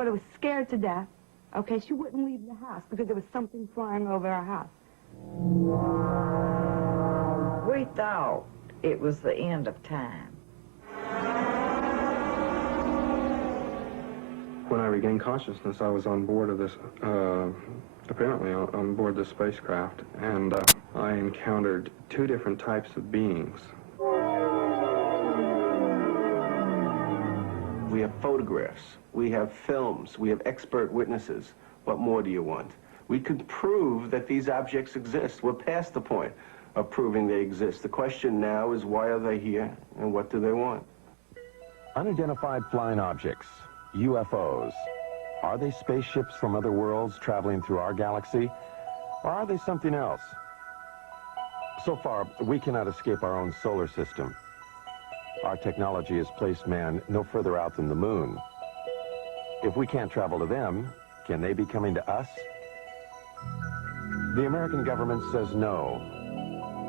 daughter was scared to death. Okay, she wouldn't leave the house because there was something flying over our house. We thought it was the end of time. When I regained consciousness, I was on board of this, apparently on board this spacecraft, and I encountered two different types of beings. We have photographs, we have films, we have expert witnesses. What more do you want? We could prove that these objects exist. We're past the point of proving they exist. The question now is, why are they here and what do they want? Unidentified flying objects, UFOs. Are they spaceships from other worlds traveling through our galaxy? Or are they something else? So far, we cannot escape our own solar system. Our technology has placed man no further out than the moon. If we can't travel to them, can they be coming to us? The American government says no.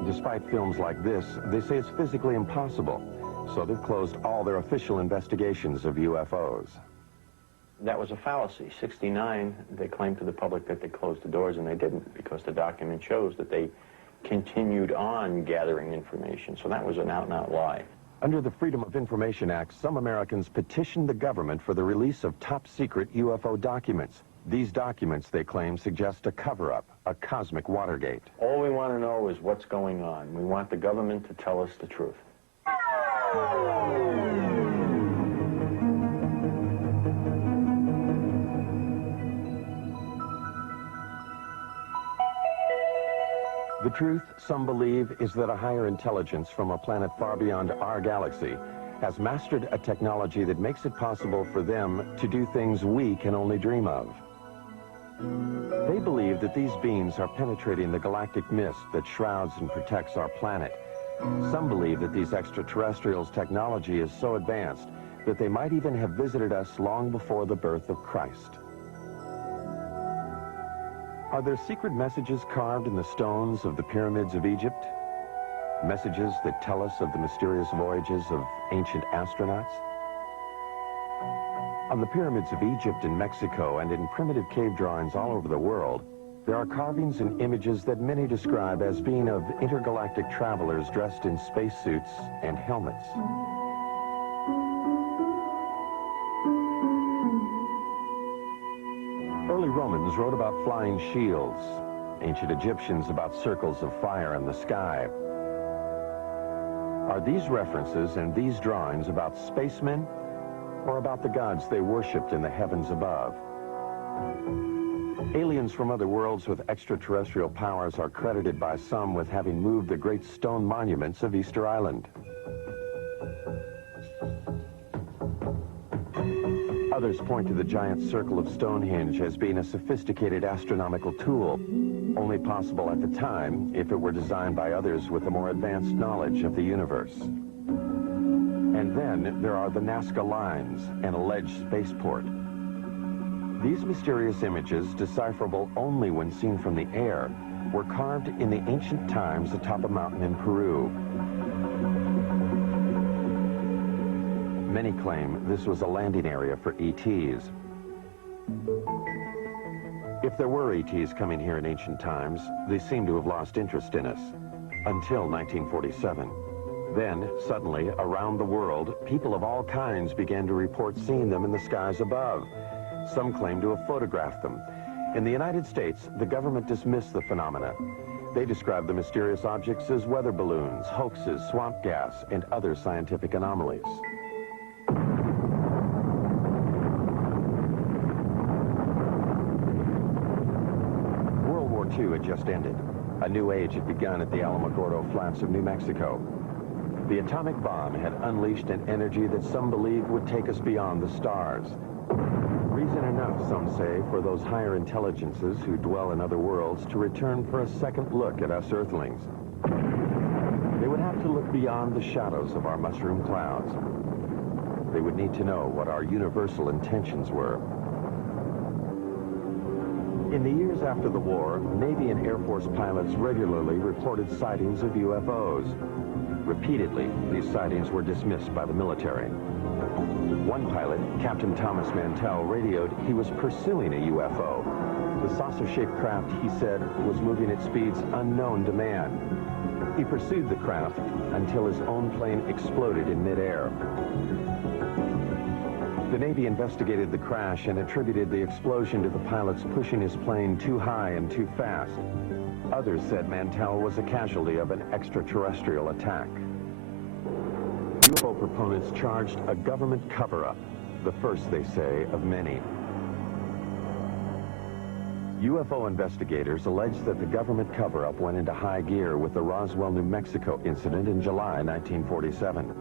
Despite films like this, they say it's physically impossible, so they've closed all their official investigations of UFOs. That was a fallacy. 69, they claimed to the public that they closed the doors, and they didn't, because the document shows that they continued on gathering information. So that was an out-and-out lie. Under the Freedom of Information Act, some Americans petitioned the government for the release of top-secret UFO documents. These documents, they claim, suggest a cover-up, a cosmic Watergate. All we want to know is what's going on. We want the government to tell us the truth. The truth, some believe, is that a higher intelligence from a planet far beyond our galaxy has mastered a technology that makes it possible for them to do things we can only dream of. They believe that these beings are penetrating the galactic mist that shrouds and protects our planet. Some believe that these extraterrestrials' technology is so advanced that they might even have visited us long before the birth of Christ. Are there secret messages carved in the stones of the pyramids of Egypt? Messages that tell us of the mysterious voyages of ancient astronauts? On the pyramids of Egypt and Mexico and in primitive cave drawings all over the world, there are carvings and images that many describe as being of intergalactic travelers dressed in spacesuits and helmets. Early Romans wrote about flying shields, ancient Egyptians about circles of fire in the sky. Are these references and these drawings about spacemen or about the gods they worshipped in the heavens above? Aliens from other worlds with extraterrestrial powers are credited by some with having moved the great stone monuments of Easter Island. Others point to the giant circle of Stonehenge as being a sophisticated astronomical tool, only possible at the time if it were designed by others with a more advanced knowledge of the universe. And then there are the Nazca Lines, an alleged spaceport. These mysterious images, decipherable only when seen from the air, were carved in the ancient times atop a mountain in Peru. Many claim this was a landing area for ETs. If there were ETs coming here in ancient times, they seem to have lost interest in us, until 1947. Then, suddenly, around the world, people of all kinds began to report seeing them in the skies above. Some claim to have photographed them. In the United States, the government dismissed the phenomena. They described the mysterious objects as weather balloons, hoaxes, swamp gas, and other scientific anomalies. World War II had just ended. A new age had begun at the Alamogordo Flats of New Mexico. The atomic bomb had unleashed an energy that some believed would take us beyond the stars. Reason enough, some say, for those higher intelligences who dwell in other worlds to return for a second look at us Earthlings. They would have to look beyond the shadows of our mushroom clouds. They would need to know what our universal intentions were. In the years after the war, Navy and Air Force pilots regularly reported sightings of UFOs. Repeatedly, these sightings were dismissed by the military. One pilot, Captain Thomas Mantell, radioed he was pursuing a UFO. The saucer-shaped craft, he said, was moving at speeds unknown to man. He pursued the craft until his own plane exploded in midair. The Navy investigated the crash and attributed the explosion to the pilots pushing his plane too high and too fast. Others said Mantell was a casualty of an extraterrestrial attack. UFO proponents charged a government cover-up, the first, they say, of many. UFO investigators allege that the government cover-up went into high gear with the Roswell, New Mexico incident in July 1947.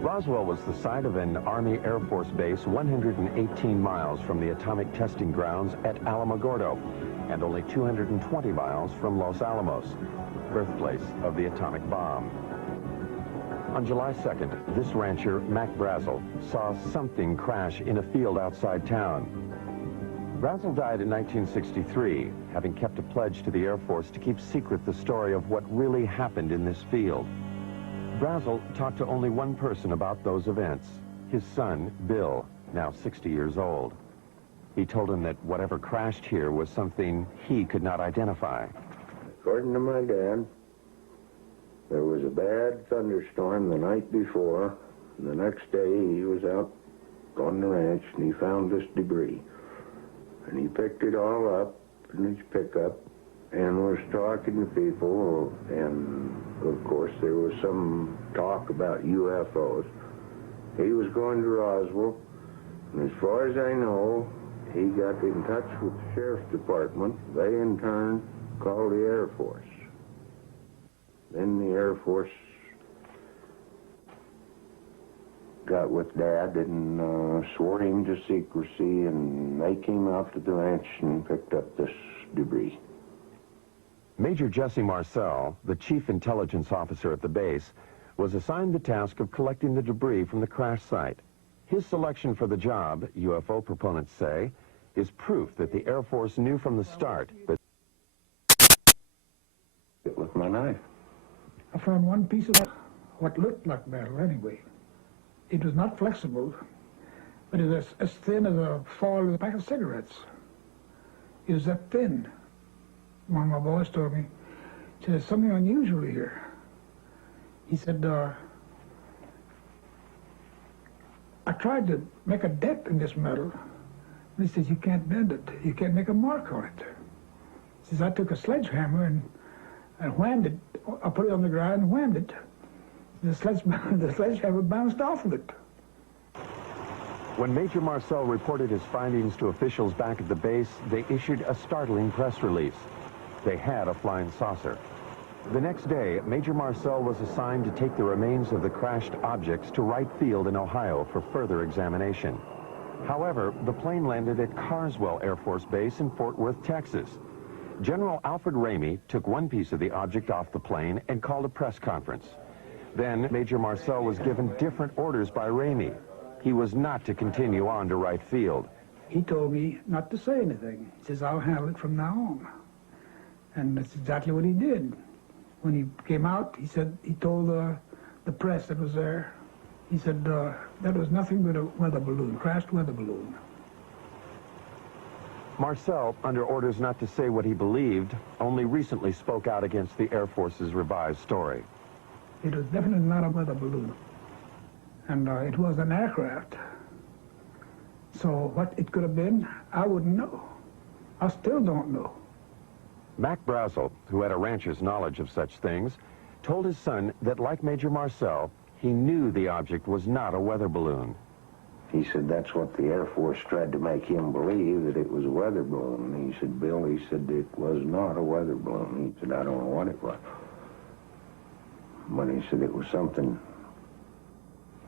Roswell was the site of an Army Air Force base 118 miles from the atomic testing grounds at Alamogordo and only 220 miles from Los Alamos, birthplace of the atomic bomb. On July 2nd, this rancher, Mac Brazel, saw something crash in a field outside town. Brazel died in 1963, having kept a pledge to the Air Force to keep secret the story of what really happened in this field. Brazel talked to only one person about those events, his son, Bill, now 60 years old. He told him that whatever crashed here was something he could not identify. According to my dad, there was a bad thunderstorm the night before. The next day he was out on the ranch and he found this debris. And he picked it all up in his pickup and was talking to people, and of course there was some talk about UFOs. He was going to Roswell, and as far as I know, he got in touch with the Sheriff's Department. They in turn called the Air Force. Then the Air Force got with Dad and swore him to secrecy, and they came out to the ranch and picked up this debris. Major Jesse Marcel, the chief intelligence officer at the base, was assigned the task of collecting the debris from the crash site. His selection for the job, UFO proponents say, is proof that the Air Force knew from the start that... With my knife. I found one piece of what looked like metal anyway. It was not flexible, but it was as thin as a foil of a pack of cigarettes. It was that thin. One of my boys told me, he said, there's something unusual here. He said, I tried to make a dent in this metal, and he says, you can't bend it. You can't make a mark on it. He says, I took a sledgehammer and whammed it. I put it on the ground and whammed it. The sledgehammer bounced off of it. When Major Marcel reported his findings to officials back at the base, they issued a startling press release. They had a flying saucer. The next day, Major Marcel was assigned to take the remains of the crashed objects to Wright Field in Ohio for further examination. However, the plane landed at Carswell Air Force Base in Fort Worth, Texas. General Alfred Ramey took one piece of the object off the plane and called a press conference. Then, Major Marcel was given different orders by Ramey. He was not to continue on to Wright Field. He told me not to say anything. He says, I'll handle it from now on. And that's exactly what he did. When he came out, he said, he told the press that was there, he said, that was nothing but a weather balloon, crashed weather balloon. Marcel, under orders not to say what he believed, only recently spoke out against the Air Force's revised story. It was definitely not a weather balloon. And it was an aircraft. So what it could have been, I wouldn't know. I still don't know. Mac Brazel, who had a rancher's knowledge of such things, told his son that, like Major Marcel, he knew the object was not a weather balloon. He said that's what the Air Force tried to make him believe, that it was a weather balloon. And he said, Bill, he said, it was not a weather balloon. He said, I don't know what it was. But he said it was something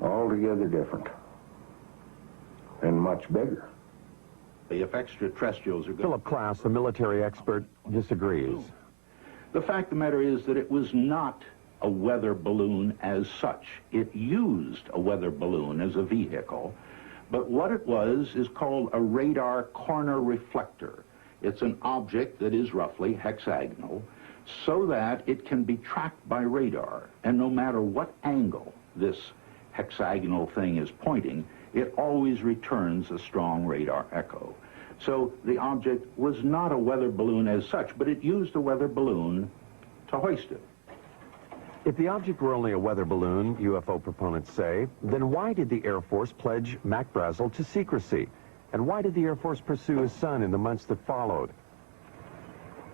altogether different and much bigger. If extraterrestrials are good. Philip Klass, the military expert, disagrees. The fact of the matter is that it was not a weather balloon as such. It used a weather balloon as a vehicle, but what it was is called a radar corner reflector. It's an object that is roughly hexagonal so that it can be tracked by radar, and no matter what angle this hexagonal thing is pointing, it always returns a strong radar echo. So the object was not a weather balloon as such, but it used a weather balloon to hoist it. If the object were only a weather balloon, UFO proponents say, then why did the Air Force pledge Mac Brazel to secrecy? And why did the Air Force pursue his son in the months that followed?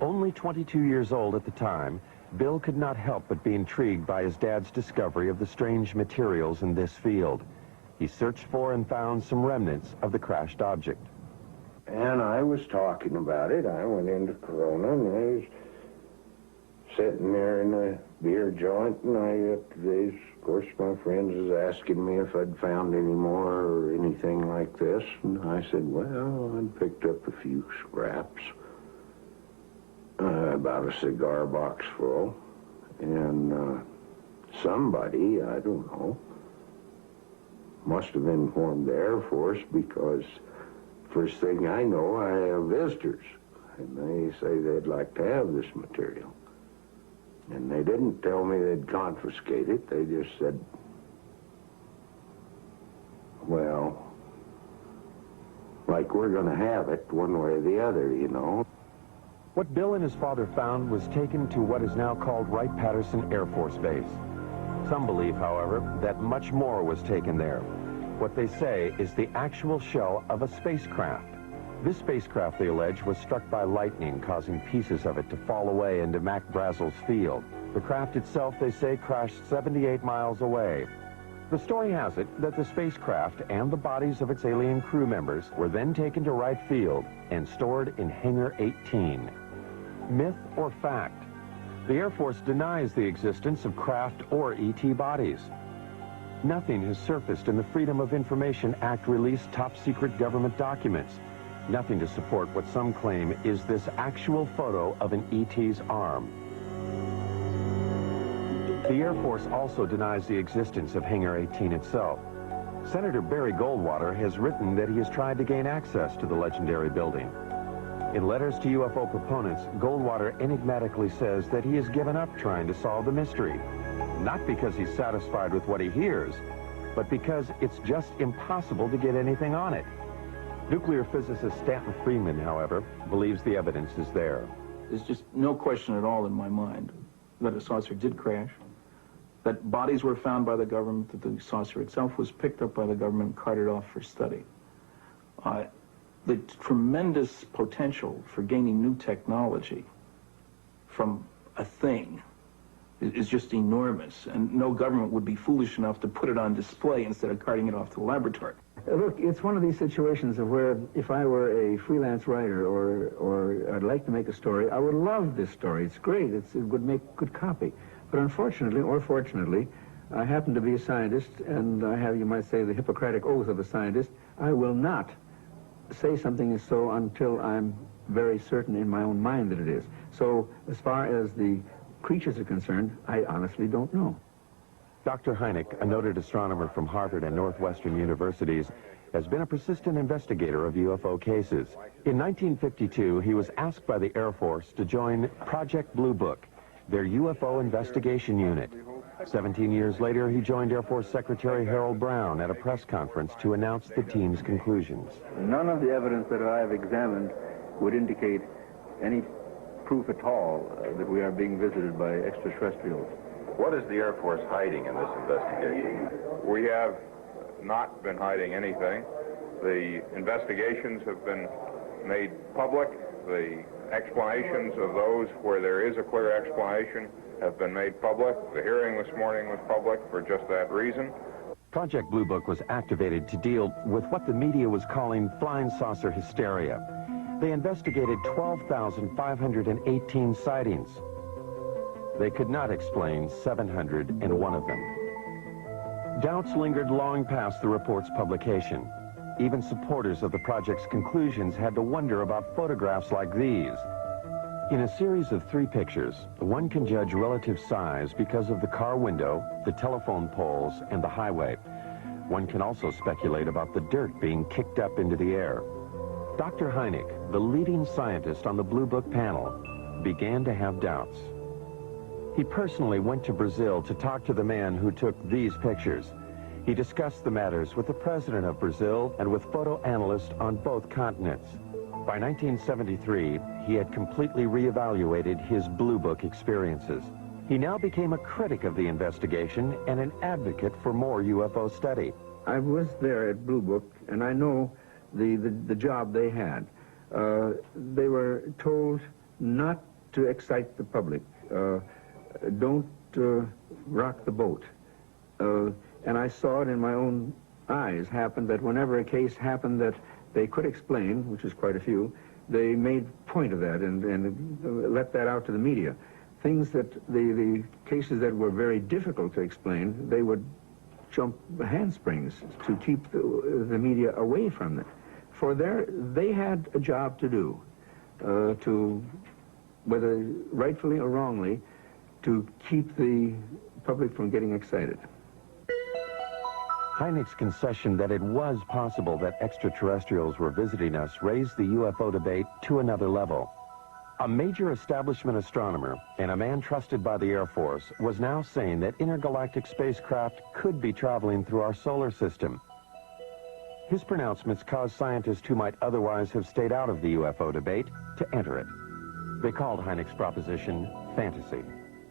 Only 22 years old at the time, Bill could not help but be intrigued by his dad's discovery of the strange materials in this field. He searched for and found some remnants of the crashed object. And I was talking about it. I went into Corona, and I was sitting there in a beer joint, and of course, my friends was asking me if I'd found any more or anything like this, and I said, well, I'd picked up a few scraps, about a cigar box full, and somebody, I don't know, must have informed the Air Force, because first thing I know, I have visitors, and they say they'd like to have this material. And they didn't tell me they'd confiscate it. They just said, well, like we're going to have it one way or the other, you know. What Bill and his father found was taken to what is now called Wright-Patterson Air Force Base. Some believe, however, that much more was taken there. What they say is the actual shell of a spacecraft. This spacecraft, they allege, was struck by lightning, causing pieces of it to fall away into Mac Brazel's field. The craft itself, they say, crashed 78 miles away. The story has it that the spacecraft and the bodies of its alien crew members were then taken to Wright Field and stored in Hangar 18. Myth or fact? The Air Force denies the existence of craft or ET bodies. Nothing has surfaced in the Freedom of Information Act released top-secret government documents. Nothing to support what some claim is this actual photo of an ET's arm. The Air Force also denies the existence of Hangar 18 itself. Senator Barry Goldwater has written that he has tried to gain access to the legendary building. In letters to UFO proponents, Goldwater enigmatically says that he has given up trying to solve the mystery. Not because he's satisfied with what he hears, but because it's just impossible to get anything on it. Nuclear physicist Stanton Friedman, however, believes the evidence is there. There's just no question at all in my mind that a saucer did crash, that bodies were found by the government, that the saucer itself was picked up by the government and carted off for study. The tremendous potential for gaining new technology from a thing is just enormous, and no government would be foolish enough to put it on display instead of carting it off to the laboratory. Look, it's one of these situations of where if I were a freelance writer or I'd like to make a story, I would love this story. It's great. It would make good copy. But unfortunately, or fortunately, I happen to be a scientist, and I have, you might say, the Hippocratic oath of a scientist. I will not say something is so until I'm very certain in my own mind that it is. So as far as the creatures are concerned, I honestly don't know. Dr. Hynek, a noted astronomer from Harvard and Northwestern universities, has been a persistent investigator of UFO cases. In 1952, he was asked by the Air Force to join Project Blue Book, their UFO investigation unit. 17 years later, he joined Air Force Secretary Harold Brown at a press conference to announce the team's conclusions. None of the evidence that I have examined would indicate any proof at all that we are being visited by extraterrestrials. What is the Air Force hiding in this investigation? We have not been hiding anything. The investigations have been made public. The explanations of those where there is a clear explanation have been made public. The hearing this morning was public for just that reason. Project Blue Book was activated to deal with what the media was calling flying saucer hysteria. They investigated 12,518 sightings. They could not explain 701 of them. Doubts lingered long past the report's publication. Even supporters of the project's conclusions had to wonder about photographs like these. In a series of 3 pictures, one can judge relative size because of the car window, the telephone poles, and the highway. One can also speculate about the dirt being kicked up into the air. Dr. Hynek, the leading scientist on the Blue Book panel, began to have doubts. He personally went to Brazil to talk to the man who took these pictures. He discussed the matters with the president of Brazil and with photo analysts on both continents. By 1973, he had completely reevaluated his Blue Book experiences. He now became a critic of the investigation and an advocate for more UFO study. I was there at Blue Book, and I know the job they had. They were told not to excite the public. Don't rock the boat. And I saw it in my own eyes happen that whenever a case happened that they could explain, which is quite a few, they made point of that and let that out to the media. Things that the cases that were very difficult to explain, they would jump handsprings to keep the media away from it. For they had a job to do, to, whether rightfully or wrongly, to keep the public from getting excited. Hynek's concession that it was possible that extraterrestrials were visiting us raised the UFO debate to another level. A major establishment astronomer and a man trusted by the Air Force was now saying that intergalactic spacecraft could be traveling through our solar system. His pronouncements caused scientists who might otherwise have stayed out of the UFO debate to enter it. They called Hynek's proposition fantasy.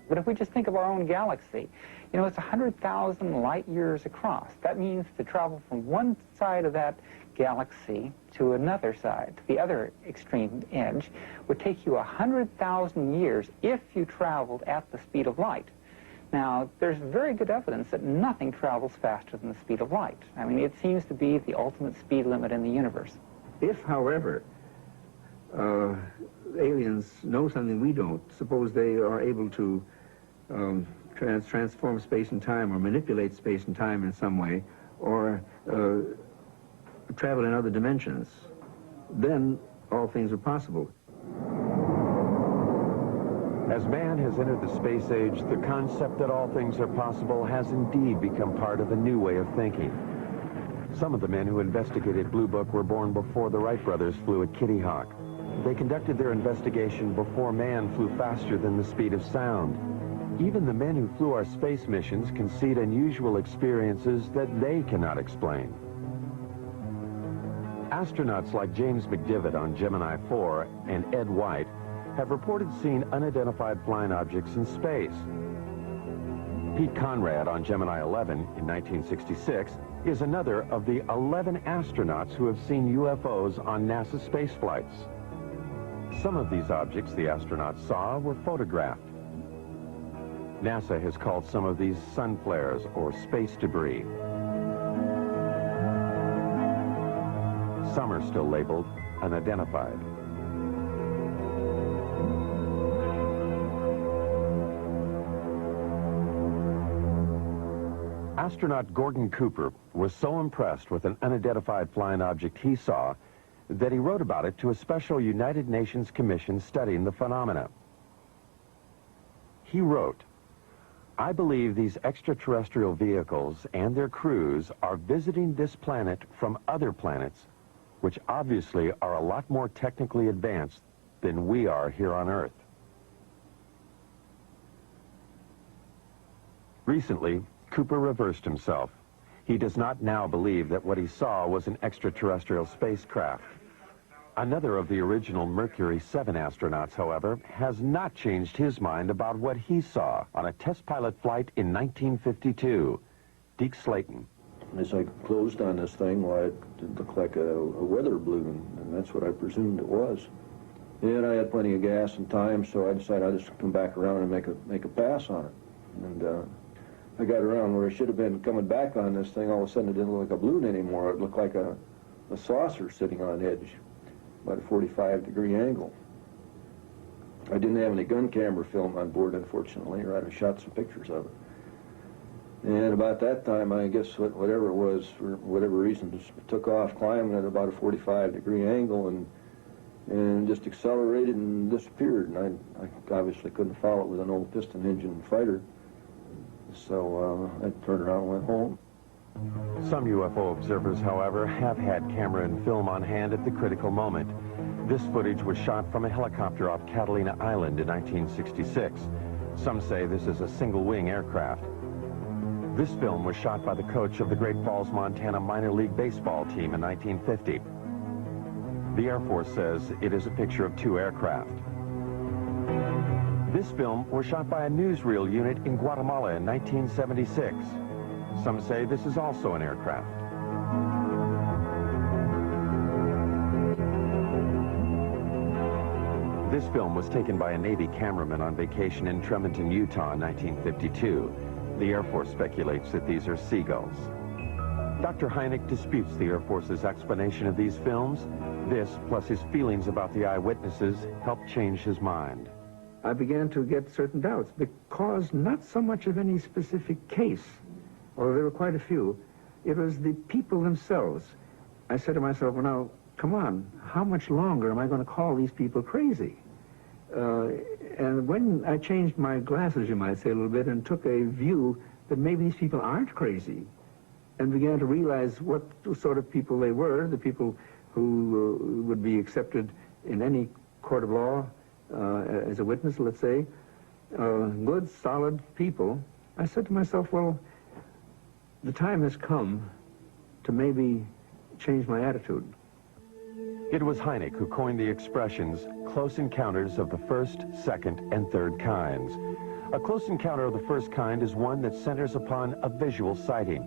But if we just think of our own galaxy, you know, it's 100,000 light years across. That means to travel from one side of that galaxy to another side, to the other extreme edge, would take you 100,000 years if you traveled at the speed of light. Now, there's very good evidence that nothing travels faster than the speed of light. I mean, it seems to be the ultimate speed limit in the universe. If, however, aliens know something we don't, suppose they are able to transform space and time or manipulate space and time in some way, or travel in other dimensions, then all things are possible. As man has entered the space age, the concept that all things are possible has indeed become part of a new way of thinking. Some of the men who investigated Blue Book were born before the Wright brothers flew at Kitty Hawk. They conducted their investigation before man flew faster than the speed of sound. Even the men who flew our space missions concede unusual experiences that they cannot explain. Astronauts like James McDivitt on Gemini 4 and Ed White have reported seeing unidentified flying objects in space. Pete Conrad on Gemini 11 in 1966 is another of the 11 astronauts who have seen UFOs on NASA space flights. Some of these objects the astronauts saw were photographed. NASA has called some of these sun flares or space debris. Some are still labeled unidentified. Astronaut Gordon Cooper was so impressed with an unidentified flying object he saw that he wrote about it to a special United Nations commission studying the phenomena. He wrote, "I believe these extraterrestrial vehicles and their crews are visiting this planet from other planets, which obviously are a lot more technically advanced than we are here on Earth." Recently, Cooper reversed himself. He does not now believe that what he saw was an extraterrestrial spacecraft. Another of the original Mercury 7 astronauts, however, has not changed his mind about what he saw on a test pilot flight in 1952. Deke Slayton. As I closed on this thing, well, it looked like a weather balloon, and that's what I presumed it was. And I had plenty of gas and time, so I decided I'd just come back around and make a pass on it. And I got around where I should have been coming back on this thing. All of a sudden, it didn't look like a balloon anymore. It looked like a saucer sitting on edge, about a 45-degree angle. I didn't have any gun camera film on board, unfortunately, or I'd have shot some pictures of it. And about that time, I guess whatever it was, for whatever reason, just took off climbing at about a 45-degree angle and just accelerated and disappeared. And I obviously couldn't follow it with an old piston engine fighter. So I turned around and went home. Some UFO observers, however, have had camera and film on hand at the critical moment. This footage was shot from a helicopter off Catalina Island in 1966. Some say this is a single-wing aircraft. This film was shot by the coach of the Great Falls, Montana minor league baseball team in 1950. The Air Force says it is a picture of two aircraft. This film was shot by a newsreel unit in Guatemala in 1976. Some say this is also an aircraft. This film was taken by a Navy cameraman on vacation in Tremonton, Utah in 1952. The Air Force speculates that these are seagulls. Dr. Hynek disputes the Air Force's explanation of these films. This, plus his feelings about the eyewitnesses, helped change his mind. I began to get certain doubts because not so much of any specific case, although there were quite a few, it was the people themselves. I said to myself, well, now, come on, how much longer am I going to call these people crazy? And when I changed my glasses, you might say, a little bit, and took a view that maybe these people aren't crazy, and began to realize what sort of people they were, the people who would be accepted in any court of law as a witness, let's say, good, solid people, I said to myself, well, the time has come to maybe change my attitude. It was Hynek who coined the expressions close encounters of the first, second, and third kinds. A close encounter of the first kind is one that centers upon a visual sighting.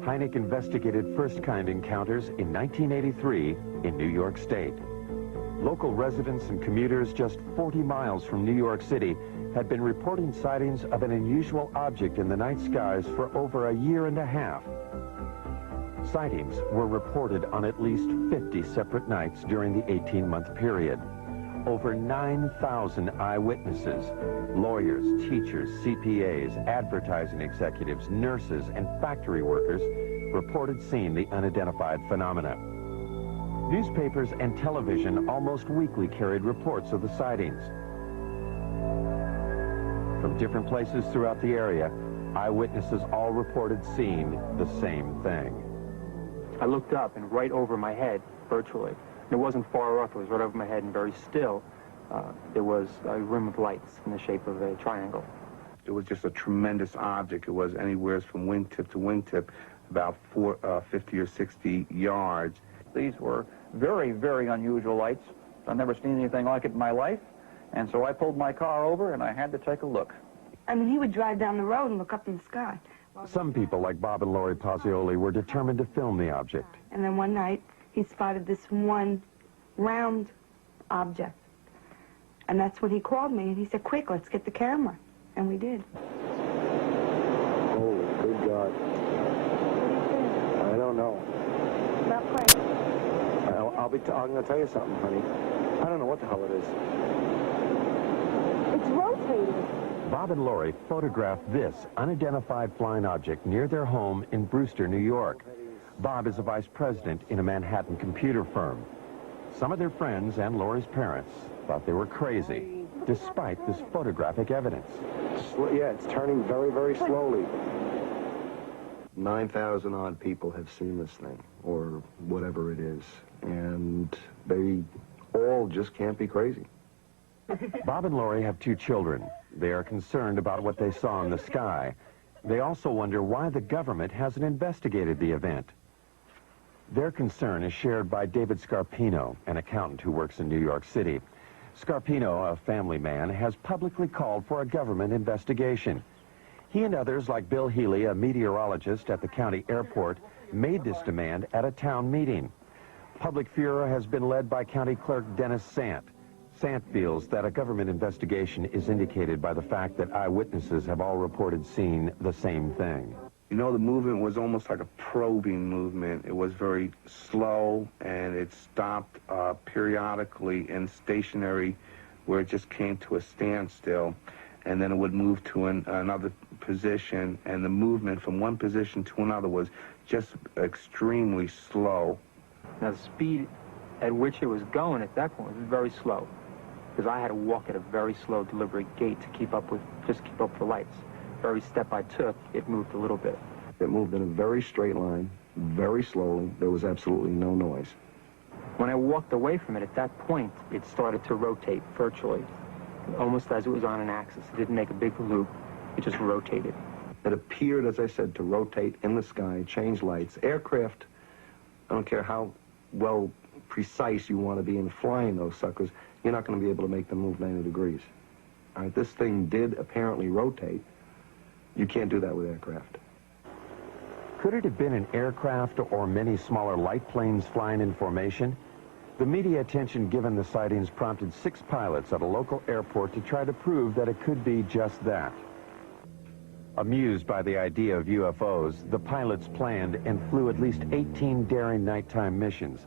Hynek investigated first-kind encounters in 1983 in New York State. Local residents and commuters just 40 miles from New York City had been reporting sightings of an unusual object in the night skies for over a year and a half. Sightings were reported on at least 50 separate nights during the 18-month period. Over 9,000 eyewitnesses, lawyers, teachers, CPAs, advertising executives, nurses, and factory workers reported seeing the unidentified phenomena. Newspapers and television almost weekly carried reports of the sightings. From different places throughout the area, eyewitnesses all reported seeing the same thing. I looked up, and right over my head, virtually, and it wasn't far off, it was right over my head and very still, there was a rim of lights in the shape of a triangle. It was just a tremendous object. It was anywhere from wingtip to wingtip, about 50 or 60 yards. These were very, very unusual lights. I've never seen anything like it in my life, and so I pulled my car over, and I had to take a look. I mean, he would drive down the road and look up in the sky. Some people, like Bob and Lori Pozzioli, were determined to film the object. And then one night, he spotted this one round object. And that's when he called me, and he said, quick, let's get the camera. And we did. Oh, good God. I don't know. Not praying. I'm going to tell you something, honey. I don't know what the hell it is. It's rotating. Bob and Lori photographed this unidentified flying object near their home in Brewster, New York. Bob is a vice president in a Manhattan computer firm. Some of their friends and Lori's parents thought they were crazy, despite this photographic evidence. Yeah, it's turning very, very slowly. 9,000 odd people have seen this thing, or whatever it is, and they all just can't be crazy. Bob and Lori have 2 children. They are concerned about what they saw in the sky. They also wonder why the government hasn't investigated the event. Their concern is shared by David Scarpino, an accountant who works in New York City. Scarpino, a family man, has publicly called for a government investigation. He and others, like Bill Healy, a meteorologist at the county airport, made this demand at a town meeting. Public furor has been led by County Clerk Dennis Sant. Sant feels that a government investigation is indicated by the fact that eyewitnesses have all reported seeing the same thing. You know, the movement was almost like a probing movement. It was very slow, and it stopped periodically and stationary, where it just came to a standstill, and then it would move to another position, and the movement from one position to another was just extremely slow. Now, the speed at which it was going at that point was very slow, because I had to walk at a very slow, deliberate gait to keep up with the lights. Every step I took, it moved a little bit. It moved in a very straight line, very slowly. There was absolutely no noise. When I walked away from it, at that point, it started to rotate virtually, almost as it was on an axis. It didn't make a big loop. It just rotated. It appeared, as I said, to rotate in the sky, change lights. Aircraft, I don't care how well precise you want to be in flying those suckers, you're not going to be able to make them move 90 degrees. All right, this thing did apparently rotate. You can't do that with aircraft. Could it have been an aircraft or many smaller light planes flying in formation? The media attention given the sightings prompted 6 pilots at a local airport to try to prove that it could be just that. Amused by the idea of UFOs, the pilots planned and flew at least 18 daring nighttime missions,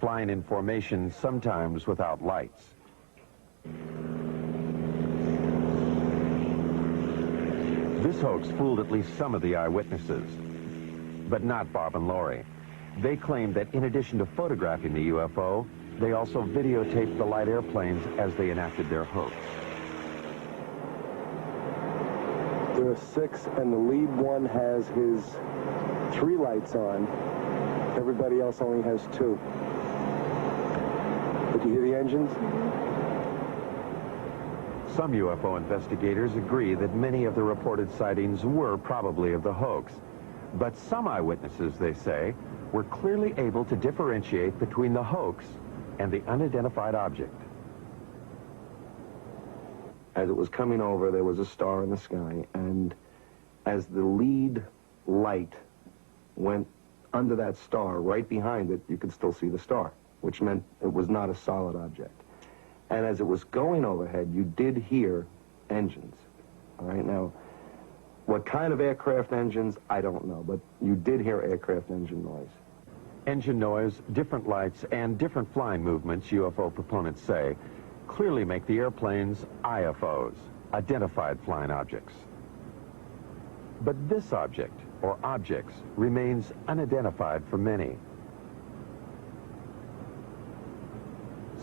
flying in formation, sometimes without lights. This hoax fooled at least some of the eyewitnesses, but not Bob and Lori. They claimed that in addition to photographing the UFO, they also videotaped the light airplanes as they enacted their hoax. There are 6, and the lead one has his 3 lights on. Everybody else only has 2. Did you hear the engines? Some UFO investigators agree that many of the reported sightings were probably of the hoax. But some eyewitnesses, they say, were clearly able to differentiate between the hoax and the unidentified object. As it was coming over, there was a star in the sky, and as the lead light went under that star, right behind it, you could still see the star, which meant it was not a solid object. And as it was going overhead, you did hear engines. All right, now, what kind of aircraft engines, I don't know, but you did hear aircraft engine noise. Engine noise, different lights, and different flying movements, UFO proponents say, clearly make the airplanes IFOs, identified flying objects. But this object, or objects, remains unidentified for many.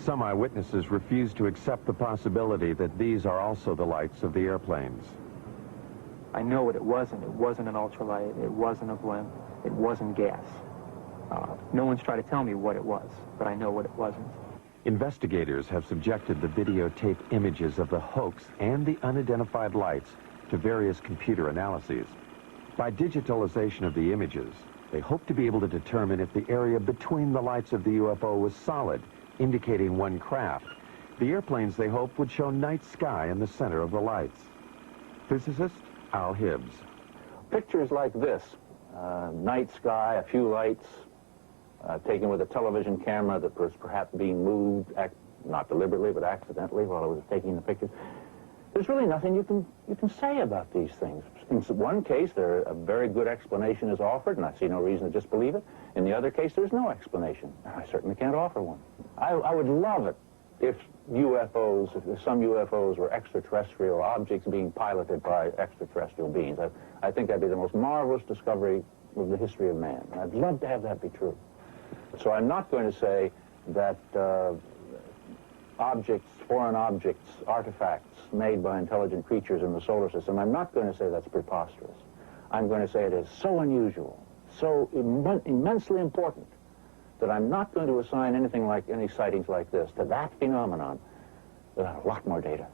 Some eyewitnesses refuse to accept the possibility that these are also the lights of the airplanes. I know what it wasn't. It wasn't an ultralight. It wasn't a blimp. It wasn't gas. No one's tried to tell me what it was, but I know what it wasn't. Investigators have subjected the videotape images of the hoax and the unidentified lights to various computer analyses. By digitalization of the images, they hope to be able to determine if the area between the lights of the UFO was solid, indicating one craft. The airplanes, they hope, would show night sky in the center of the lights. Physicist Al Hibbs. Pictures like this, night sky, a few lights, taken with a television camera that was perhaps being moved, not deliberately, but accidentally while it was taking the pictures. There's really nothing you can say about these things. In one case, a very good explanation is offered, and I see no reason to disbelieve it. In the other case, there's no explanation. I certainly can't offer one. I would love it if UFOs, if some UFOs were extraterrestrial objects being piloted by extraterrestrial beings. I think that'd be the most marvelous discovery of the history of man. And I'd love to have that be true. So I'm not going to say that objects, foreign objects, artifacts made by intelligent creatures in the solar system, I'm not going to say that's preposterous. I'm going to say it is so unusual, so immensely important, that I'm not going to assign anything like any sightings like this to that phenomenon without a lot more data.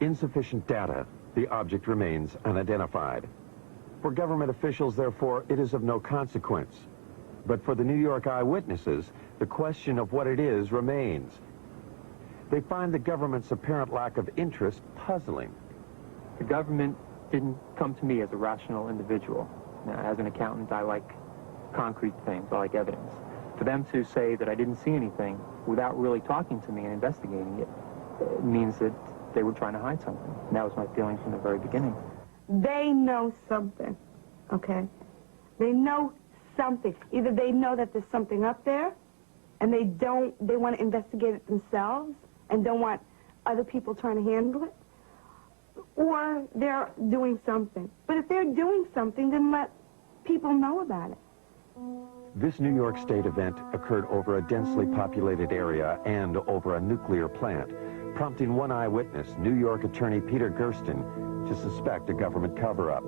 Insufficient data, the object remains unidentified. For government officials, therefore, it is of no consequence. But for the New York eyewitnesses, the question of what it is remains. They find the government's apparent lack of interest puzzling. The government didn't come to me as a rational individual. Now, as an accountant, I like concrete things. I like evidence. For them to say that I didn't see anything without really talking to me and investigating it means that they were trying to hide something. And that was my feeling from the very beginning. They know something, okay? They know something. Either they know that there's something up there, and they want to investigate it themselves and don't want other people trying to handle it, or they're doing something. But if they're doing something, then let people know about it. This New York State event occurred over a densely populated area and over a nuclear plant, prompting one eyewitness, New York attorney Peter Gersten, to suspect a government cover-up.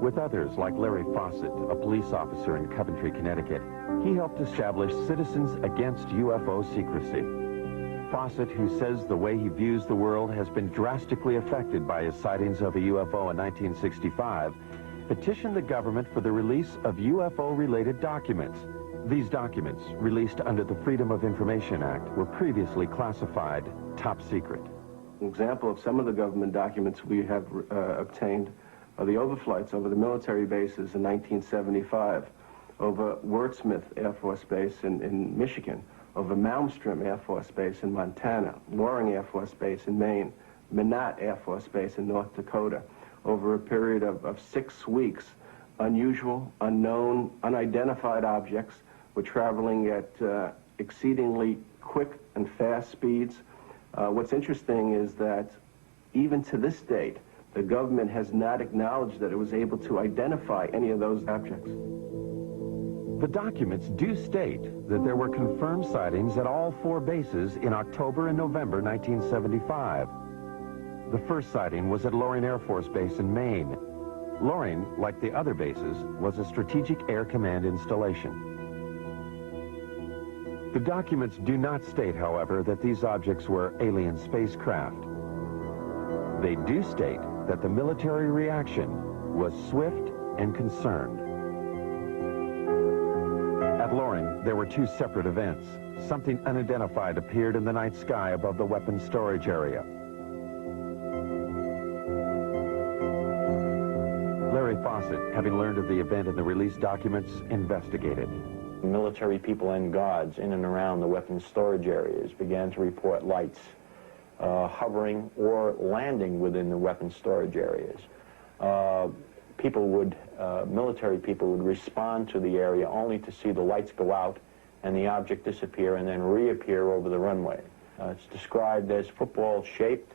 With others, like Larry Fawcett, a police officer in Coventry, Connecticut, he helped establish Citizens Against UFO Secrecy. Fawcett, who says the way he views the world has been drastically affected by his sightings of a UFO in 1965, petitioned the government for the release of UFO-related documents. These documents, released under the Freedom of Information Act, were previously classified top secret. An example of some of the government documents we have obtained are the overflights over the military bases in 1975, over Wurtsmith Air Force Base in Michigan, over Malmstrom Air Force Base in Montana, Loring Air Force Base in Maine, Minot Air Force Base in North Dakota. Over a period of 6 weeks, unusual, unknown, unidentified objects were traveling at exceedingly quick and fast speeds. What's interesting is that even to this date, the government has not acknowledged that it was able to identify any of those objects. The documents do state that there were confirmed sightings at all 4 bases in October and November 1975. The first sighting was at Loring Air Force Base in Maine. Loring, like the other bases, was a Strategic Air Command installation. The documents do not state, however, that these objects were alien spacecraft. They do state that the military reaction was swift and concerned. At Loring, there were 2 separate events. Something unidentified appeared in the night sky above the weapons storage area. Larry Fawcett, having learned of the event in the released documents, investigated. Military people and guards in and around the weapons storage areas began to report lights hovering or landing within the weapons storage areas. Military people would respond to the area only to see the lights go out and the object disappear and then reappear over the runway. It's described as football-shaped,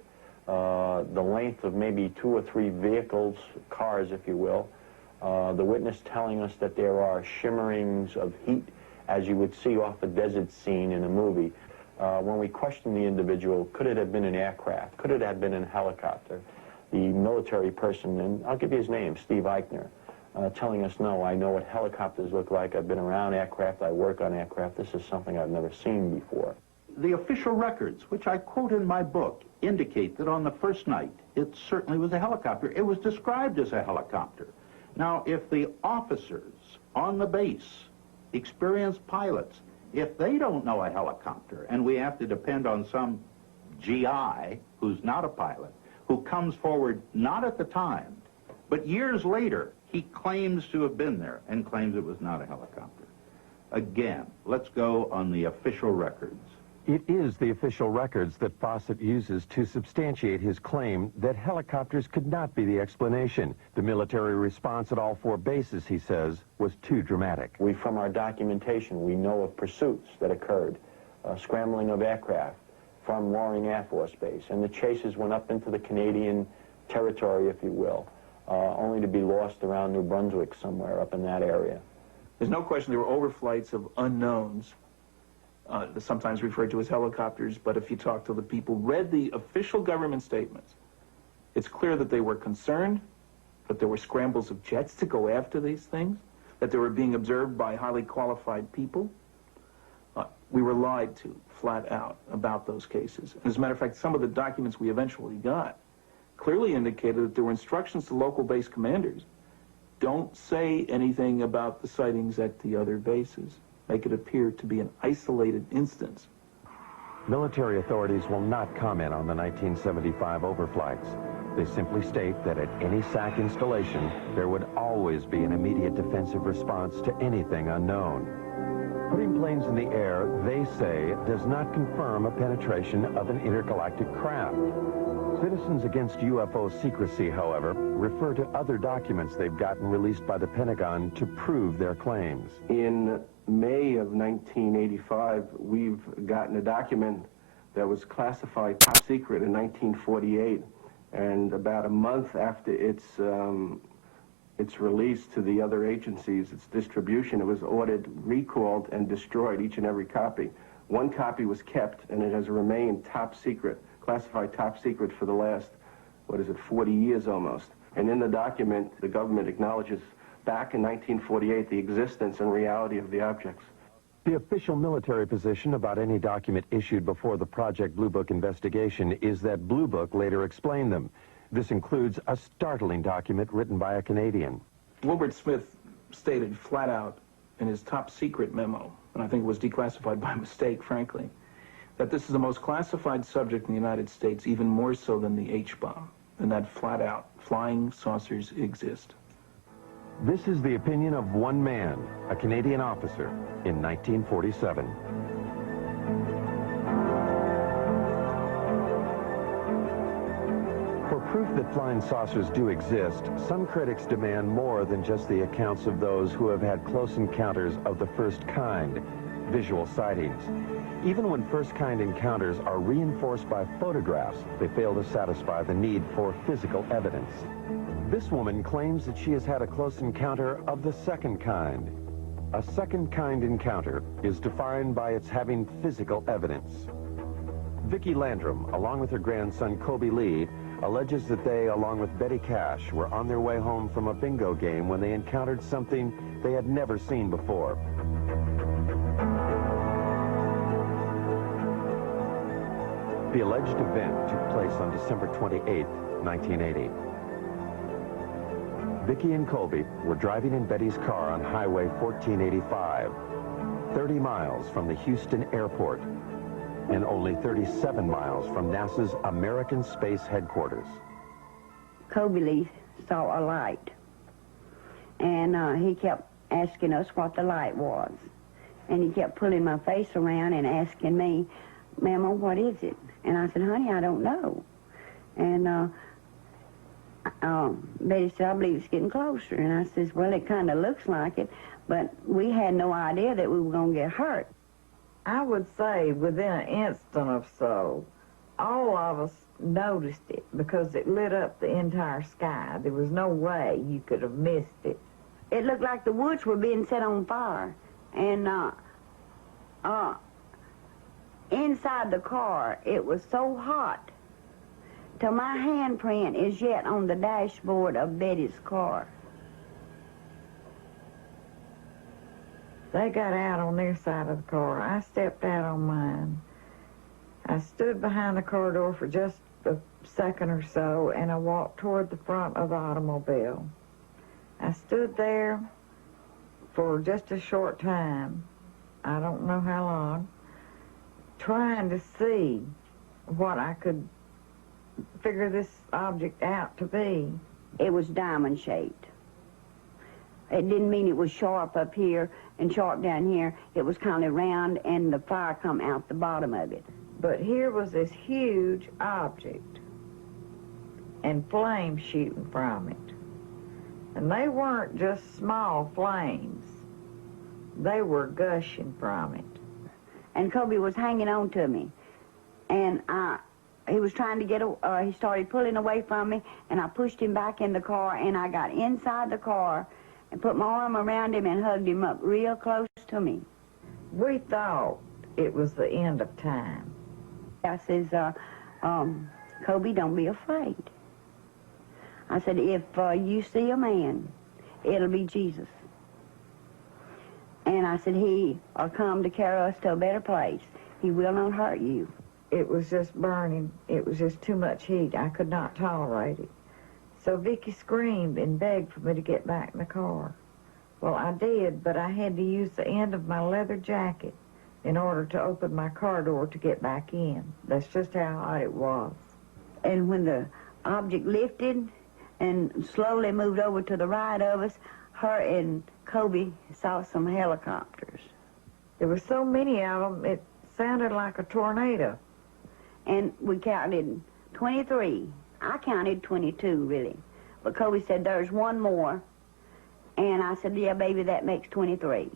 the length of maybe 2 or 3 vehicles, cars, if you will. The witness telling us that there are shimmerings of heat, as you would see off a desert scene in a movie. When we questioned the individual, could it have been an aircraft? Could it have been a helicopter? The military person, and I'll give you his name, Steve Eichner, telling us, no, I know what helicopters look like. I've been around aircraft. I work on aircraft. This is something I've never seen before. The official records, which I quote in my book, indicate that on the first night, it certainly was a helicopter. It was described as a helicopter. Now, if the officers on the base, experienced pilots, if they don't know a helicopter, and we have to depend on some GI who's not a pilot, who comes forward not at the time, but years later, he claims to have been there and claims it was not a helicopter. Again, let's go on the official records. It is the official records that Fawcett uses to substantiate his claim that helicopters could not be the explanation. The military response at all 4 bases, he says, was too dramatic. From our documentation, we know of pursuits that occurred, scrambling of aircraft from Loring Air Force Base, and the chases went up into the Canadian territory, if you will, only to be lost around New Brunswick somewhere up in that area. There's no question there were overflights of unknowns, sometimes referred to as helicopters, but if you talk to the people, read the official government statements, it's clear that they were concerned, that there were scrambles of jets to go after these things, that they were being observed by highly qualified people. We were lied to, flat out, about those cases. As a matter of fact, some of the documents we eventually got clearly indicated that there were instructions to local base commanders. Don't say anything about the sightings at the other bases. Make it appear to be an isolated instance. Military authorities will not comment on the 1975 overflights. They simply state that at any SAC installation, there would always be an immediate defensive response to anything unknown. Putting planes in the air, they say, does not confirm a penetration of an intergalactic craft. Citizens Against UFO Secrecy, however, refer to other documents they've gotten released by the Pentagon to prove their claims. In May of 1985, we've gotten a document that was classified top secret in 1948, and about a month after its release to the other agencies, its distribution, it was ordered, recalled, and destroyed, each and every copy. 1 copy was kept, and it has remained top secret, classified top secret for the last, 40 years almost. And in the document, the government acknowledges back in 1948 the existence and reality of the objects. The official military position about any document issued before the Project Blue Book investigation is that Blue Book later explained them. This includes a startling document written by a Canadian. Wilbert Smith stated flat out in his top secret memo, and I think it was declassified by mistake, frankly, that this is the most classified subject in the United States, even more so than the H-bomb, and that flat out, flying saucers exist. This is the opinion of one man, a Canadian officer, in 1947. For proof that flying saucers do exist, some critics demand more than just the accounts of those who have had close encounters of the first kind, visual sightings. Even when first-kind encounters are reinforced by photographs, they fail to satisfy the need for physical evidence. This woman claims that she has had a close encounter of the second kind. A second-kind encounter is defined by its having physical evidence. Vicki Landrum, along with her grandson Kobe Lee, alleges that they, along with Betty Cash, were on their way home from a bingo game when they encountered something they had never seen before. The alleged event took place on December 28, 1980. Vicki and Colby were driving in Betty's car on Highway 1485, 30 miles from the Houston airport, and only 37 miles from NASA's American Space Headquarters. Kobe Lee saw a light, and he kept asking us what the light was. And he kept pulling my face around and asking me, "Mama, what is it?" And I said, "Honey, I don't know." And Betty said, "I believe it's getting closer." And I says, "Well, it kind of looks like it, but we had no idea that we were going to get hurt." I would say within an instant or so, all of us noticed it because it lit up the entire sky. There was no way you could have missed it. It looked like the woods were being set on fire. And inside the car, it was so hot till my handprint is yet on the dashboard of Betty's car. They got out on their side of the car. I stepped out on mine. I stood behind the car door for just a second or so, and I walked toward the front of the automobile. I stood there for just a short time, I don't know how long, trying to see what I could figure this object out to be. It was diamond-shaped. It didn't mean it was sharp up here and sharp down here. It was kind of round, and the fire come out the bottom of it. But here was this huge object and flames shooting from it. And they weren't just small flames. They were gushing from it. And Kobe was hanging on to me. And he was trying to get, he started pulling away from me, and I pushed him back in the car, and I got inside the car and put my arm around him and hugged him up real close to me. We thought it was the end of time. I says, Kobe, don't be afraid. I said, if you see a man, it'll be Jesus. And I said, he will come to carry us to a better place. He will not hurt you. It was just burning. It was just too much heat. I could not tolerate it. So Vicki screamed and begged for me to get back in the car. Well, I did, but I had to use the end of my leather jacket in order to open my car door to get back in. That's just how hot it was. And when the object lifted and slowly moved over to the right of us, her and Kobe saw some helicopters. There were so many of them, it sounded like a tornado. And we counted 23. I counted 22, really. But Kobe said, there's one more. And I said, yeah, baby, that makes 23.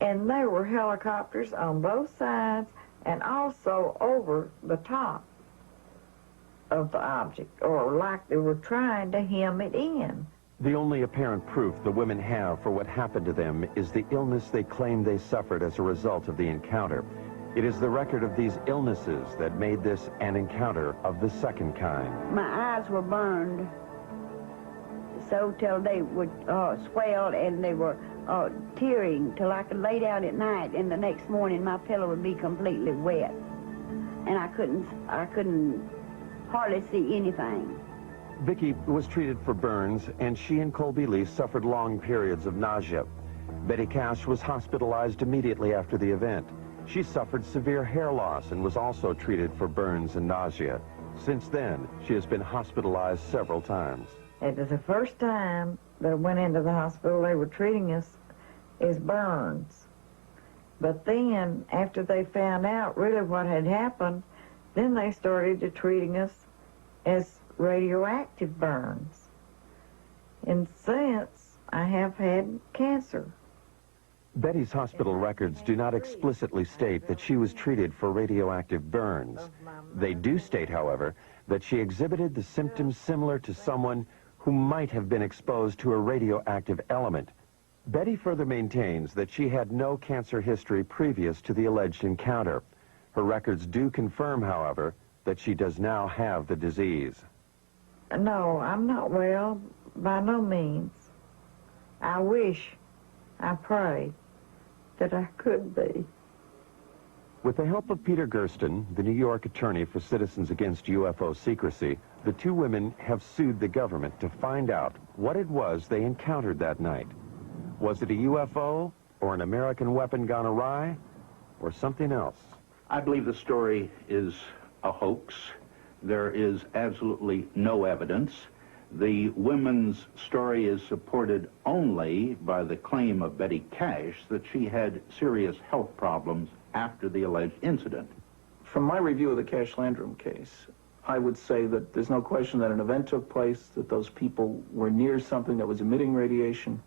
And there were helicopters on both sides and also over the top of the object, or like they were trying to hem it in. The only apparent proof the women have for what happened to them is the illness they claim they suffered as a result of the encounter. It is the record of these illnesses that made this an encounter of the second kind. My eyes were burned so till they would swell, and they were tearing till I could lay down at night, and the next morning my pillow would be completely wet, and I couldn't hardly see anything. Vicki was treated for burns, and she and Colby Lee suffered long periods of nausea. Betty Cash was hospitalized immediately after the event. She suffered severe hair loss and was also treated for burns and nausea. Since then, she has been hospitalized several times. It was the first time that I went into the hospital. They were treating us as burns. But then, after they found out really what had happened, then they started treating us as radioactive burns. And since, I have had cancer. Betty's hospital records do not explicitly state that she was treated for radioactive burns. They do state, however, that she exhibited the symptoms similar to someone who might have been exposed to a radioactive element. Betty further maintains that she had no cancer history previous to the alleged encounter. Her records do confirm, however, that she does now have the disease. No, I'm not well, by no means. I wish, I pray, that I could be. With the help of Peter Gersten, the New York attorney for Citizens Against UFO Secrecy, the two women have sued the government to find out what it was they encountered that night. Was it a UFO, or an American weapon gone awry, or something else? I believe the story is a hoax. There is absolutely no evidence. The women's story is supported only by the claim of Betty Cash that she had serious health problems after the alleged incident. From my review of the Cash Landrum case, I would say that there's no question that an event took place, that those people were near something that was emitting radiation.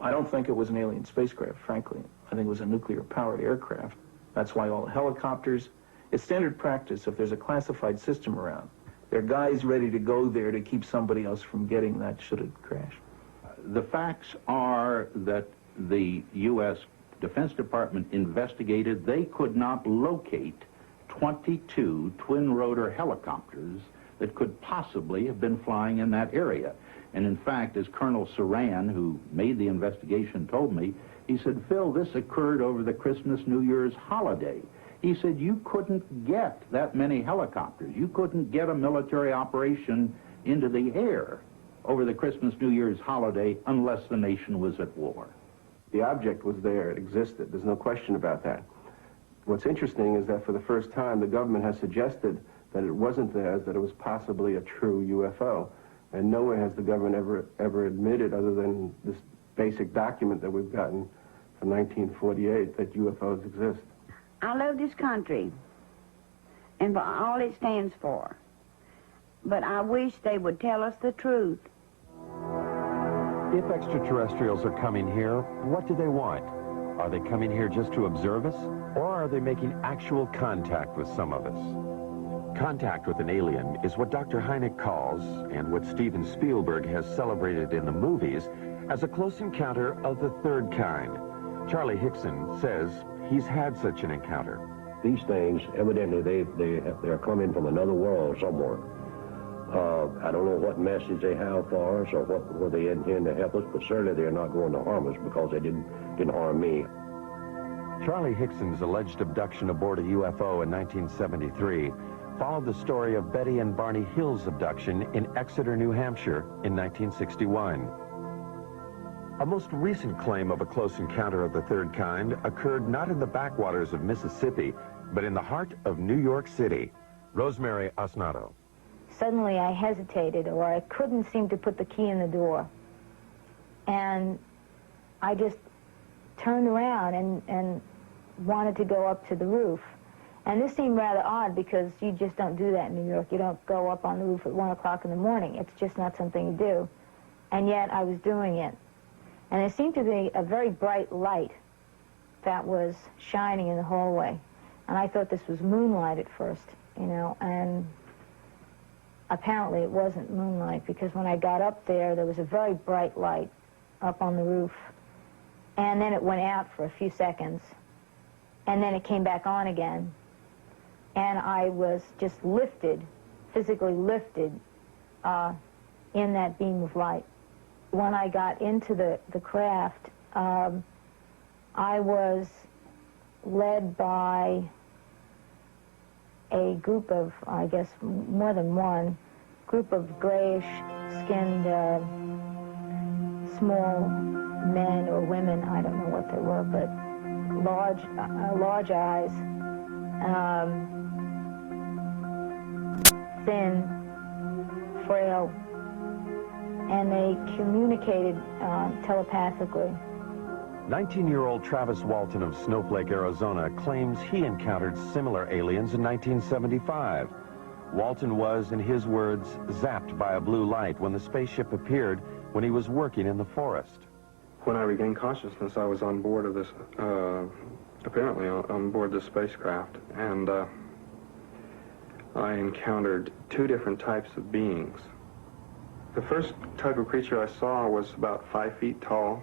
I don't think it was an alien spacecraft, frankly. I think it was a nuclear-powered aircraft. That's why all the helicopters, it's standard practice if there's a classified system around. There are guys ready to go there to keep somebody else from getting that should it crash. The facts are that the U.S. Defense Department investigated. They could not locate 22 twin-rotor helicopters that could possibly have been flying in that area. And in fact, as Colonel Saran, who made the investigation, told me, he said, Phil, this occurred over the Christmas-New Year's holiday. He said, you couldn't get that many helicopters. You couldn't get a military operation into the air over the Christmas-New Year's holiday unless the nation was at war. The object was there. It existed. There's no question about that. What's interesting is that for the first time, the government has suggested that it wasn't theirs, that it was possibly a true UFO. And nowhere has the government ever admitted, other than this basic document that we've gotten from 1948, that UFOs exist. I love this country and for all it stands for, but I wish they would tell us the truth. If extraterrestrials are coming here, what do they want? Are they coming here just to observe us, or are they making actual contact with some of us? Contact with an alien is what Dr. Hynek calls, and what Steven Spielberg has celebrated in the movies, as a close encounter of the third kind. Charlie Hickson says he's had such an encounter. These things, evidently, they're coming from another world somewhere. I don't know what message they have for us or what they intend to help us, but certainly they're not going to harm us because they didn't harm me. Charlie Hickson's alleged abduction aboard a UFO in 1973 followed the story of Betty and Barney Hill's abduction in Exeter, New Hampshire in 1961. A most recent claim of a close encounter of the third kind occurred not in the backwaters of Mississippi, but in the heart of New York City. Rosemary Osnato. Suddenly I hesitated, or I couldn't seem to put the key in the door. And I just turned around and wanted to go up to the roof. And this seemed rather odd because you just don't do that in New York. You don't go up on the roof at 1 o'clock in the morning. It's just not something you do. And yet I was doing it. And there seemed to be a very bright light that was shining in the hallway. And I thought this was moonlight at first, you know, and apparently it wasn't moonlight, because when I got up there, there was a very bright light up on the roof. And then it went out for a few seconds. And then it came back on again. And I was just lifted, physically lifted, in that beam of light. When I got into the craft, I was led by a group of, I guess, more than one, group of grayish-skinned, small men or women, I don't know what they were, but large eyes, thin, frail, and they communicated telepathically. 19-year-old Travis Walton of Snowflake, Arizona, claims he encountered similar aliens in 1975. Walton was, in his words, zapped by a blue light when the spaceship appeared when he was working in the forest. When I regained consciousness, I was on board of this, apparently on board the spacecraft, and I encountered two different types of beings. The first type of creature I saw was about 5 feet tall.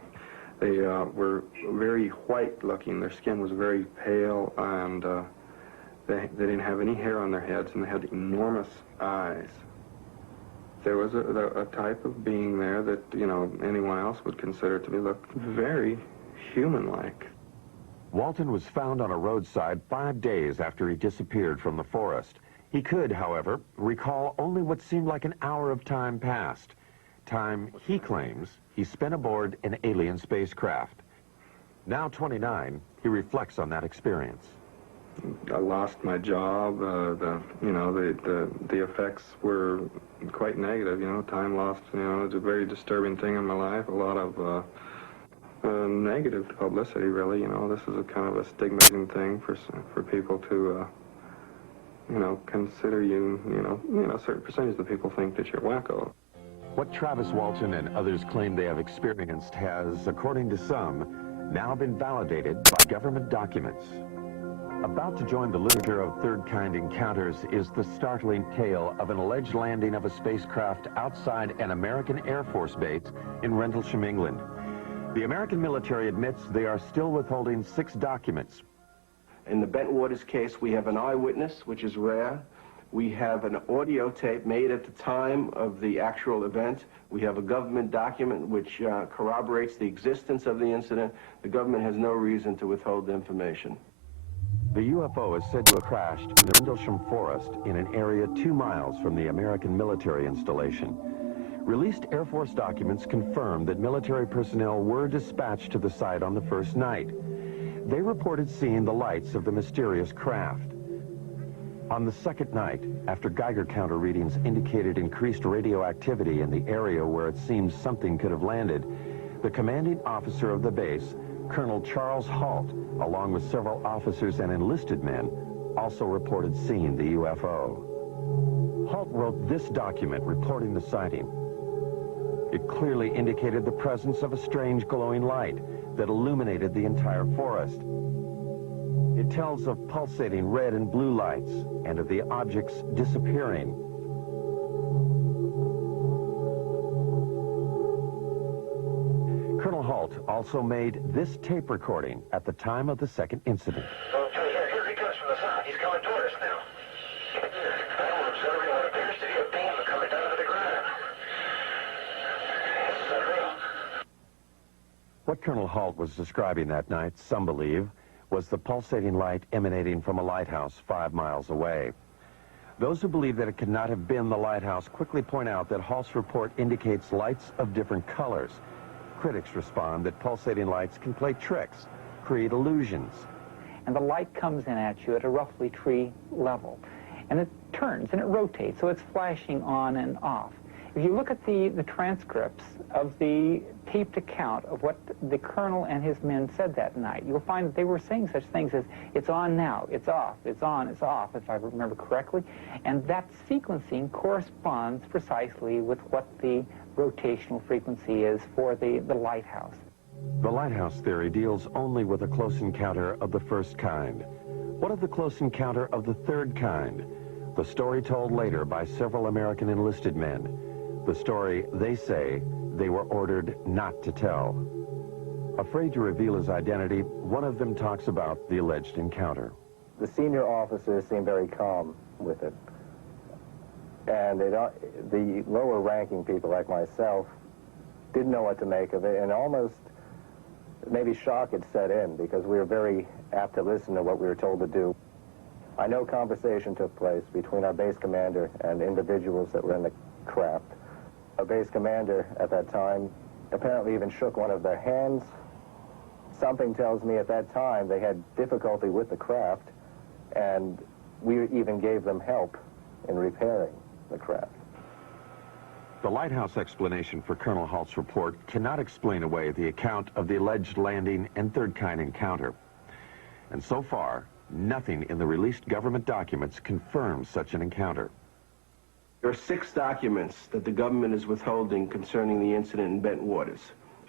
They were very white-looking. Their skin was very pale, and they didn't have any hair on their heads, and they had enormous eyes. There was a type of being there that, you know, anyone else would consider to be look very human-like. Walton was found on a roadside 5 days after he disappeared from the forest. He could, however, recall only what seemed like an hour of time passed. Time, he claims, he spent aboard an alien spacecraft. Now 29, he reflects on that experience. I lost my job. The effects were quite negative. You know, time lost. You know, it's a very disturbing thing in my life. A lot of negative publicity, really. You know, this is a kind of a stigmatizing thing for people to, you know, consider you. You know, a certain percentage of the people think that you're wacko. What Travis Walton and others claim they have experienced has, according to some, now been validated by government documents. About to join the literature of third-kind encounters is the startling tale of an alleged landing of a spacecraft outside an American Air Force base in Rendlesham, England. The American military admits they are still withholding 6 documents. In the Bentwaters case, we have an eyewitness, which is rare. We have an audio tape made at the time of the actual event. We have a government document which corroborates the existence of the incident. The government has no reason to withhold the information. The UFO is said to have crashed in the Rendlesham Forest in an area 2 miles from the American military installation. Released Air Force documents confirm that military personnel were dispatched to the site on the first night. They reported seeing the lights of the mysterious craft. On the second night, after Geiger counter readings indicated increased radioactivity in the area where it seems something could have landed, the commanding officer of the base, Colonel Charles Halt, along with several officers and enlisted men, also reported seeing the UFO. Halt wrote this document reporting the sighting. It clearly indicated the presence of a strange glowing light that illuminated the entire forest. It tells of pulsating red and blue lights and of the objects disappearing. Colonel Halt also made this tape recording at the time of the second incident. Oh, here he comes from the south. He's coming toward us now. I'm observing what appears to be a beam coming down to the ground. Is that real? What Colonel Halt was describing that night, some believe, was the pulsating light emanating from a lighthouse 5 miles away. Those who believe that it could not have been the lighthouse quickly point out that Halt's report indicates lights of different colors. Critics respond that pulsating lights can play tricks, create illusions. And the light comes in at you at a roughly tree level. And it turns and it rotates, so it's flashing on and off. If you look at the transcripts of the taped account of what the colonel and his men said that night, you'll find that they were saying such things as, it's on now, it's off, it's on, it's off, if I remember correctly. And that sequencing corresponds precisely with what the rotational frequency is for the lighthouse. The lighthouse theory deals only with a close encounter of the first kind. What of the close encounter of the third kind? The story told later by several American enlisted men. The story, they say, they were ordered not to tell. Afraid to reveal his identity, one of them talks about the alleged encounter. The senior officers seemed very calm with it. And the lower ranking people like myself didn't know what to make of it, and almost maybe shock had set in because we were very apt to listen to what we were told to do. I know conversation took place between our base commander and individuals that were in the craft. Our base commander at that time apparently even shook one of their hands. Something tells me at that time they had difficulty with the craft, and we even gave them help in repairing the craft. The lighthouse explanation for Colonel Halt's report cannot explain away the account of the alleged landing and third-kind encounter. And so far, nothing in the released government documents confirms such an encounter. There are 6 documents that the government is withholding concerning the incident in Bent Waters.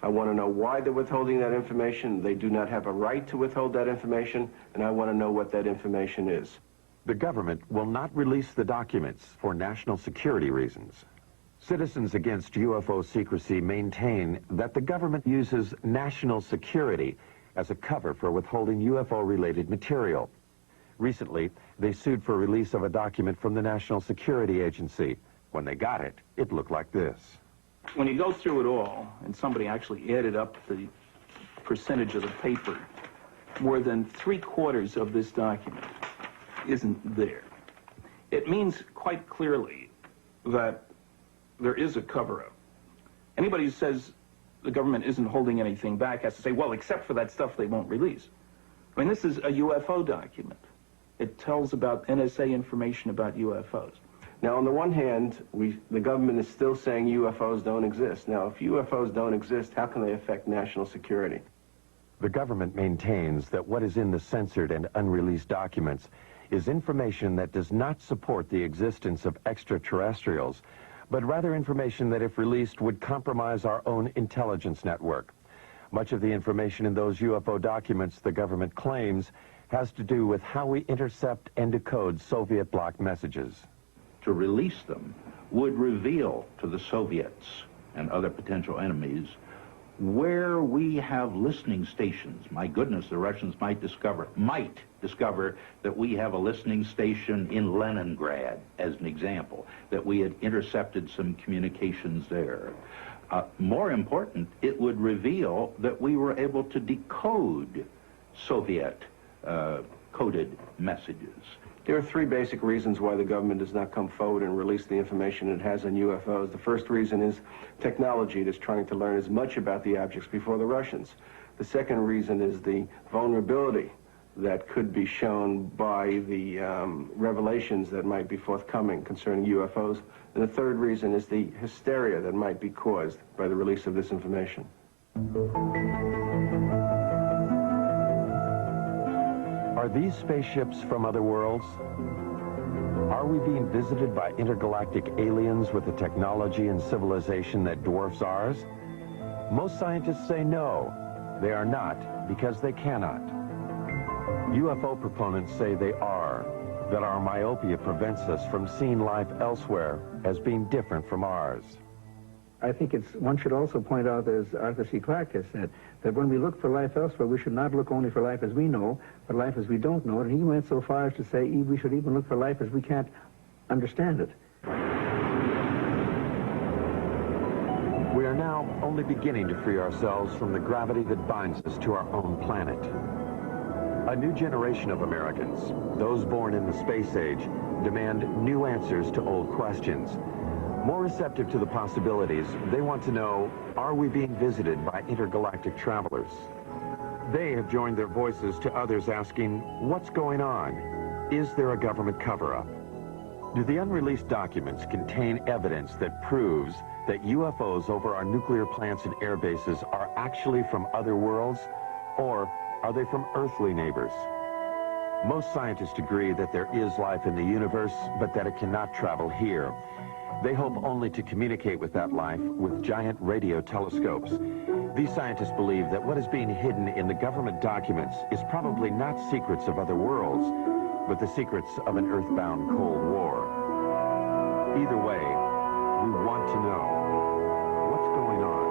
I want to know why they're withholding that information. They do not have a right to withhold that information, and I want to know what that information is. The government will not release the documents for national security reasons. Citizens Against UFO Secrecy maintain that the government uses national security as a cover for withholding UFO-related material. Recently, they sued for release of a document from the National Security Agency. When they got it, it looked like this. When you go through it all, and somebody actually added up the percentage of the paper, more than 3/4 of this document isn't there. It means quite clearly that there is a cover-up. Anybody who says the government isn't holding anything back has to say, well, except for that stuff they won't release. I mean, this is a UFO document. It tells about NSA information about UFOs. Now, on the one hand, the government is still saying UFOs don't exist. Now, if UFOs don't exist, how can they affect national security? The government maintains that what is in the censored and unreleased documents is information that does not support the existence of extraterrestrials, but rather information that, if released, would compromise our own intelligence network. Much of the information in those UFO documents, the government claims, has to do with how we intercept and decode Soviet bloc messages. To release them would reveal to the Soviets and other potential enemies where we have listening stations. My goodness, the Russians might discover that we have a listening station in Leningrad, as an example, that we had intercepted some communications there. More important, it would reveal that we were able to decode Soviet coded messages. There are 3 basic reasons why the government does not come forward and release the information it has on UFOs. The first reason is technology. It is trying to learn as much about the objects before the Russians. The second reason is the vulnerability that could be shown by the revelations that might be forthcoming concerning UFOs. And the third reason is the hysteria that might be caused by the release of this information. Are these spaceships from other worlds? Are we being visited by intergalactic aliens with a technology and civilization that dwarfs ours? Most scientists say no, they are not, because they cannot. UFO proponents say they are, that our myopia prevents us from seeing life elsewhere as being different from ours. I think one should also point out, as Arthur C. Clarke has said, that when we look for life elsewhere, we should not look only for life as we know, but life as we don't know. And he went so far as to say we should even look for life as we can't understand it. We are now only beginning to free ourselves from the gravity that binds us to our own planet. A new generation of Americans, those born in the space age, demand new answers to old questions. More receptive to the possibilities, they want to know, are we being visited by intergalactic travelers? They have joined their voices to others asking, what's going on? Is there a government cover-up? Do the unreleased documents contain evidence that proves that UFOs over our nuclear plants and air bases are actually from other worlds, or are they from earthly neighbors? Most scientists agree that there is life in the universe, but that it cannot travel here. They hope only to communicate with that life with giant radio telescopes. These scientists believe that what is being hidden in the government documents is probably not secrets of other worlds, but the secrets of an earthbound Cold War. Either way, we want to know what's going on.